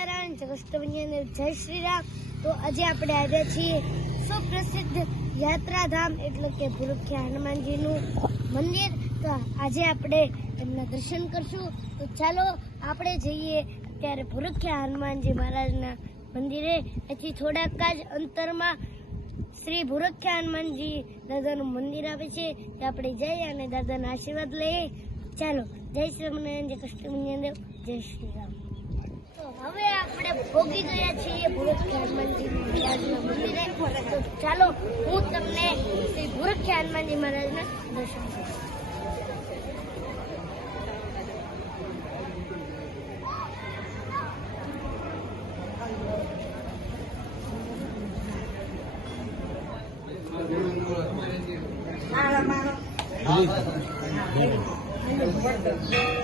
સ્વામિનારાયણ જગસ્તવન્ય જય શ્રી રામ. તો આજે આપણે આવ્યા છીએ સુપ્રસિદ્ધ યાત્રાધામ, એટલે કે ભૂરખ્યા હનુમાનજીનું મંદિર. તો આજે આપણે એમના દર્શન કરશું. તો ચાલો આપણે જઈએ અત્યારે ભૂરખ્યા હનુમાનજી મહારાજના મંદિરે. એથી થોડાક જ અંતરમાં શ્રી ભૂરખ્યા હનુમાનજી દાદાનું મંદિર આવે છે. તો આપણે જઈએ અને દાદાના આશીર્વાદ લઈએ. ચાલો, જય શ્રી રામનારાયણ જય કૃષ્ણ, જય શ્રી રામ. હવે આપણે ભોગી ગયા છીએ ભૂરખ્યા હનુમાનજી મહારાજના મંદિરે. ચાલો હું તમને શ્રી ભૂરખ્યા હનુમાનજી મહારાજના દર્શન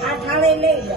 આ થાળી લઈ લો.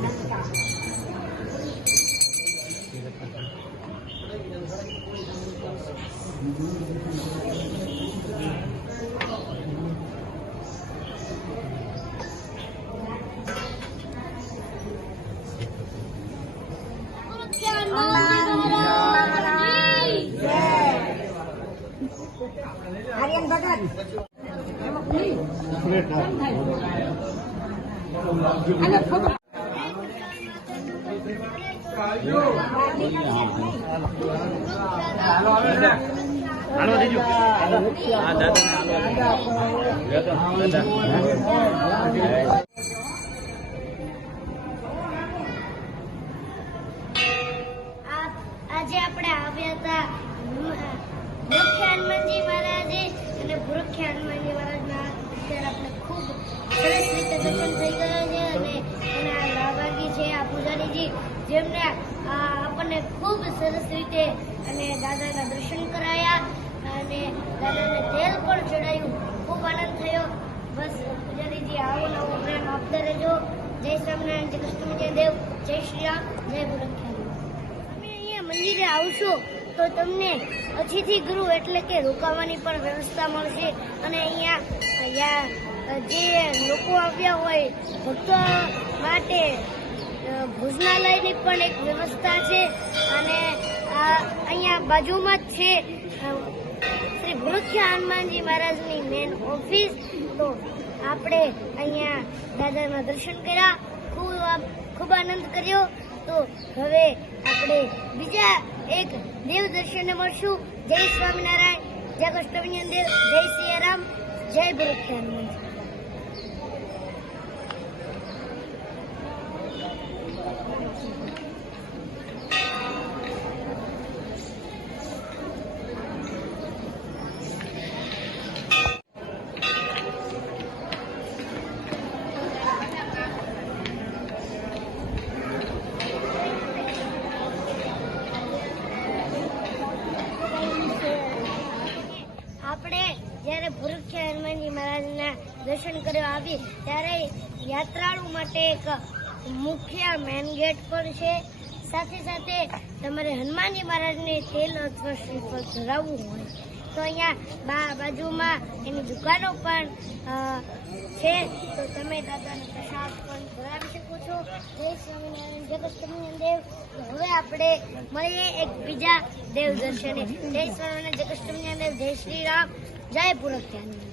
આર્યન ભગત. હાલો દીજો. હા દાદા આજે આપણે આવ્યા હતા ભૂરખ્યા હનુમાનજી મહારાજે અને ભૂરખ્યા હનુમાનજી મહારાજના અત્યારે આપણે ખૂબ સરસ રીતે દર્શન થઈ ગયા છે અને એના લાભાગી છે આ પૂજારીજી, જેમને આપણને ખૂબ સરસ રીતે અને દાદાના દર્શન કરાયા અને દાદાને તેલ પણ ચડાયું. ખૂબ આનંદ થયો. બસ પૂજારીજી, આવો નવો પ્રેમ જય સ્વામિનારાયણ, જય કૃષ્ણ દેવ, જય શ્રી રામ, જય ભૂરખ્યા તમે અહીંયા મંદિરે આવશો તો તમને અતિથિ ગૃહ એટલે કે રોકાવાની પણ વ્યવસ્થા મળશે. અને અહીંયા જે લોકો આવ્યા હોય, ભક્તો માટે ભોજનાલયની પણ એક વ્યવસ્થા છે. અને અહીંયા બાજુમાં જ છે શ્રી ભૂરખ્યા હનુમાનજી મહારાજની મેન ઓફિસ તો આપણે અહીંયા દાદાના દર્શન કર્યા. ખૂબ ખૂબ આનંદ કર્યો. તો હવે આપણે બીજા એક દેવ દર્શને મળશું. જય સ્વામિનારાયણ. જય કૃષ્ણ દેવ જય સિયારામ જય ભૂરખ્યા હનુમાનજી આપણે જ્યારે ભૂરખ્યા હનુમાનજી મહારાજના દર્શન કરવા આવી, ત્યારે યાત્રાળુ માટે એક મુખ્ય મેન ગેટ પણ છે. સાથે સાથે તમારે હનુમાનજી મહારાજને તેલ અથવા શ્રીફળ ધરાવવું હોય, તો અહીંયા બાજુમાં એની દુકાનો પણ છે. તો તમે દાદાને પ્રસાદ પણ ધરાવી શકો છો. જય સ્વામિનારાયણ. જગત સ્વામિનારાયણ દેવ. હવે આપણે મળીએ એક બીજા દેવ દર્શને જય સ્વામિનારાયણ. જગત સ્વામિનારાયણ દેવ. જય શ્રી રામ. જય પુરખ્યાન